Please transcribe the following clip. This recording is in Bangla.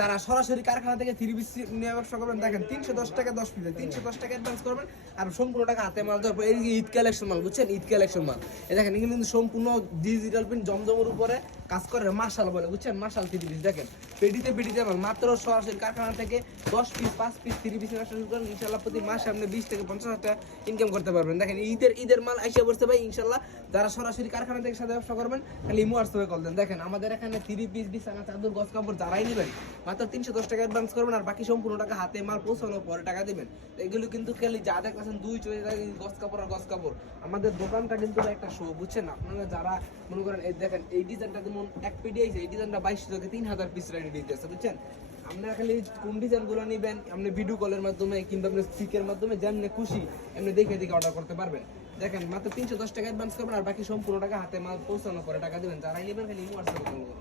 যারা সরাসরি কারখানা থেকে থ্রি পিস নিয়ে ব্যবসা করবেন, দেখেন তিনশো দশ টাকা দশ পিস, তিনশো দশ টাকা অ্যাডভান্স করবেন আর সম্পূর্ণ টাকা হাতে মাল দেওয়ার পর এই ঈদ কালেকশন মাল, বুঝছেন? ঈদ কালেকশন মাল। এই দেখেন কিন্তু সম্পূর্ণ ডিজিটাল প্রিন্ট জমজমের উপরে কাজ করে, মার্শাল বলে, বুঝছেন? মার্শাল থ্রি পিস দেখেন। পেটিতে পেটিতে মাল মাত্র সরাসরি কারখানা থেকে দশ পিস পাঁচ পিস থ্রি পিস ব্যবসা শুরু করেন। ইনশাল্লাহ প্রতি মাসে আপনি বিশ থেকে পঞ্চাশ হাজার টাকা ইনকাম করতে পারবেন। দেখেন, ঈদের ঈদের মাল আইসা বসতে ভাই, ইনশাল্লাহ। যারা সরাসরি কারখানা থেকে সাথে ব্যবসা করবেন, খালি ইমো হোয়াটসঅ্যাপে কল দেন। দেখেন, আমাদের এখানে থ্রি পিস বিছানা, চাদর গছ কাপড় যারাই নেবেন, মাত্র তিনশো দশ টাকা অ্যাডভান্স করবেন আর বাকি সম্পূর্ণ টাকা হাতে মাল পৌঁছানোর পরে টাকা দিবেন। এগুলো কিন্তু খালি যা দেখতেছেন, দুই চলে গছ কাপড় আর গছ কাপড়। আমাদের দোকানটা কিন্তু একটা শো বুঝছেন? আপনারা যারা মনে করেন, এই দেখেন, এই ডিজাইনটা যেমন এক পিডি আছে এই ডিজাইনটা বাইশশো থেকে তিন হাজার পিস রেডি দিতেছে বুঝছেন? আপনারা খালি কোন ডিজাইনগুলো নেবেন, আপনি ভিডিও কলের মাধ্যমে কিংবা আপনি স্পিকের মাধ্যমে যেমনি খুশি, এমনি দেখে দেখে অর্ডার করতে পারবেন। দেখেন, মাত্র তিনশো দশ টাকা অ্যাডভান্স করবেন আর বাকি সম্পূর্ণ টাকা হাতে মাল পৌঁছানোর পরে টাকা দিবেন। যারাই নেবেন খালি হোয়াটসঅ্যাপে করুন